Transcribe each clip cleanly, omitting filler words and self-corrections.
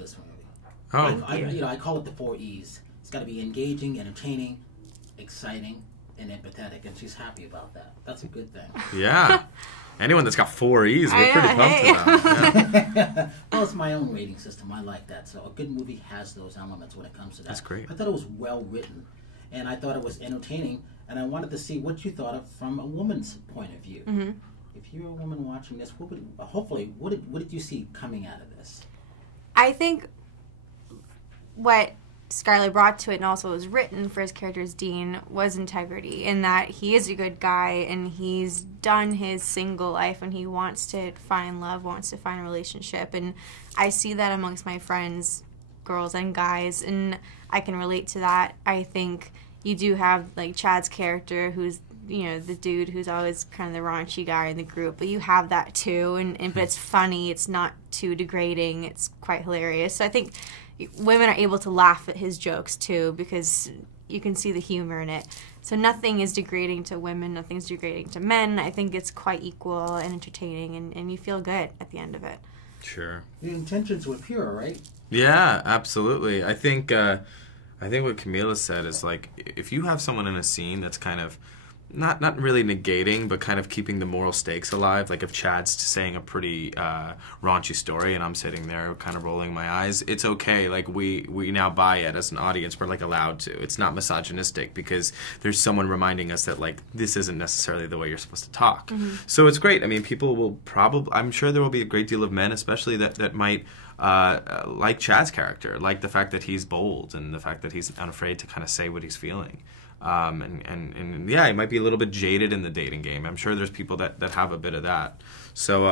this movie. Oh, I call it the 4 E's. It's got to be engaging, entertaining, exciting, and empathetic, and she's happy about that. That's a good thing. Yeah. Anyone that's got 4 E's, we're pretty pumped about. Yeah. Well, it's my own rating system. I like that. So a good movie has those elements when it comes to that. That's great. I thought it was well written, and I thought it was entertaining, and I wanted to see what you thought of from a woman's point of view. Mm-hmm. If you're a woman watching this, what did you see coming out of this? I think what Skylar brought to it, and also was written for his character as Dean, was integrity, in that he is a good guy and he's done his single life and he wants to find love, wants to find a relationship, and I see that amongst my friends, girls and guys, and I can relate to that. I think you do have like Chad's character, who's the dude who's always kind of the raunchy guy in the group, but you have that too, and but it's funny, it's not too degrading, it's quite hilarious. So I think women are able to laugh at his jokes too, because you can see the humor in it. So nothing is degrading to women, nothing's degrading to men. I think it's quite equal and entertaining, and you feel good at the end of it. Sure. The intentions were pure, right? Yeah, absolutely. I think what Camilla said is, like, if you have someone in a scene that's kind of not really negating, but kind of keeping the moral stakes alive. Like if Chad's saying a pretty raunchy story and I'm sitting there kind of rolling my eyes, it's okay. Like we now buy it as an audience. We're like allowed to. It's not misogynistic because there's someone reminding us that like this isn't necessarily the way you're supposed to talk. Mm-hmm. So it's great. I mean, people will probably, I'm sure there will be a great deal of men, especially that might like Chad's character, like the fact that he's bold and the fact that he's unafraid to kind of say what he's feeling. And yeah, he might be a little bit jaded in the dating game. I'm sure there's people that have a bit of that. So,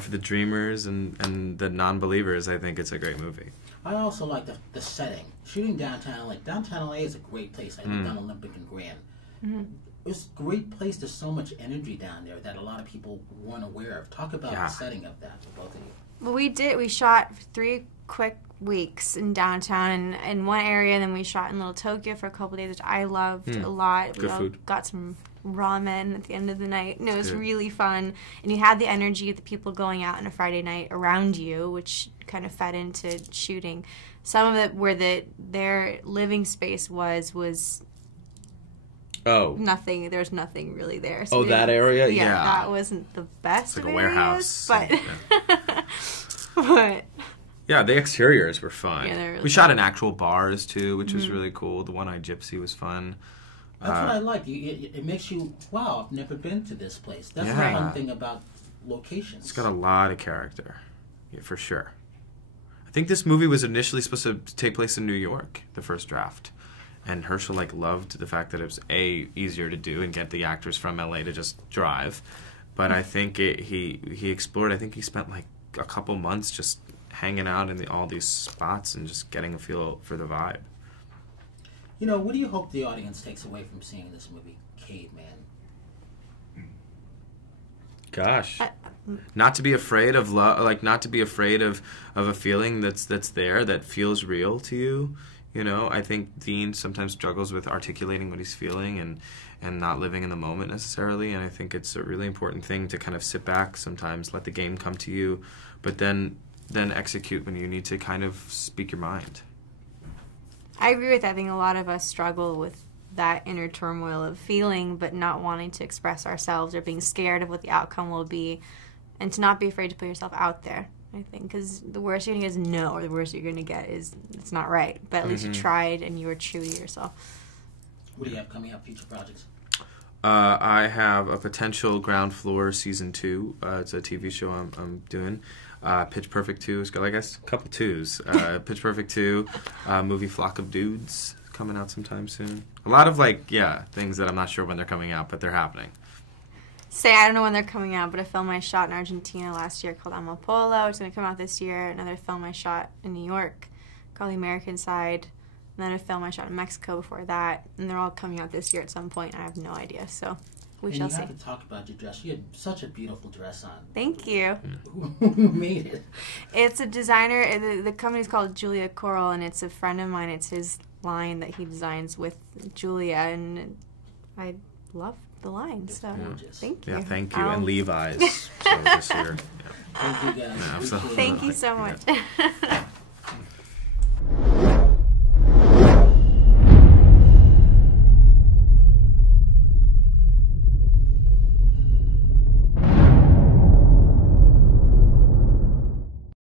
for the dreamers and the non-believers, I think it's a great movie. I also like the setting. Shooting downtown, like downtown LA is a great place. I think down Olympic and Grand. Mm-hmm. It's a great place. There's so much energy down there that a lot of people weren't aware of. Talk about the setting of that for both of you. Well, we shot 3 quick weeks in downtown in one area, and then we shot in Little Tokyo for a couple of days, which I loved a lot. Good food. Got some ramen at the end of the night, and it was really fun. And you had the energy of the people going out on a Friday night around you, which kind of fed into shooting. Some of it where their living space was nothing. There's nothing really there. So that area? Yeah. That wasn't the best. It's like a warehouse. But yeah, the exteriors were fun. Yeah, really we shot in actual bars too, which was really cool. The One-Eyed Gypsy was fun. That's what I like. It makes you, wow, I've never been to this place. That's the fun thing about locations. It's got a lot of character, for sure. I think this movie was initially supposed to take place in New York, the first draft. And Herschel loved the fact that it was easier to do and get the actors from LA to just drive. But I think he explored. I think he spent a couple months just hanging out in all these spots and just getting a feel for the vibe. What do you hope the audience takes away from seeing this movie, Caveman? Gosh, not to be afraid of love, not to be afraid of a feeling that's there that feels real to you. I think Dean sometimes struggles with articulating what he's feeling and not living in the moment necessarily. And I think it's a really important thing to kind of sit back sometimes, let the game come to you, but then execute when you need to kind of speak your mind. I agree with that. I think a lot of us struggle with that inner turmoil of feeling but not wanting to express ourselves or being scared of what the outcome will be, and to not be afraid to put yourself out there. I think because the worst you're going to get is no, or the worst you're going to get is it's not right. But at least you tried and you were true to yourself. What do you have coming up, future projects? I have a potential Ground Floor Season 2. It's a TV show I'm doing. Pitch Perfect 2. It's got, I guess, a couple twos. Pitch Perfect 2. Movie Flock of Dudes coming out sometime soon. A lot of, things that I'm not sure when they're coming out, but they're happening. I don't know when they're coming out, but a film I shot in Argentina last year called Amapola, which is going to come out this year. Another film I shot in New York called The American Side. And then a film I shot in Mexico before that. And they're all coming out this year at some point. I have no idea, so we shall see. You have to talk about your dress. You had such a beautiful dress on. Thank you. Who made it? It's a designer. The company's called Julia Coral, and it's a friend of mine. It's his line that he designs with Julia, and I love the line. So thank you. Yeah, thank you. And Levi's. So this year. Thank you, guys. Thank you so much.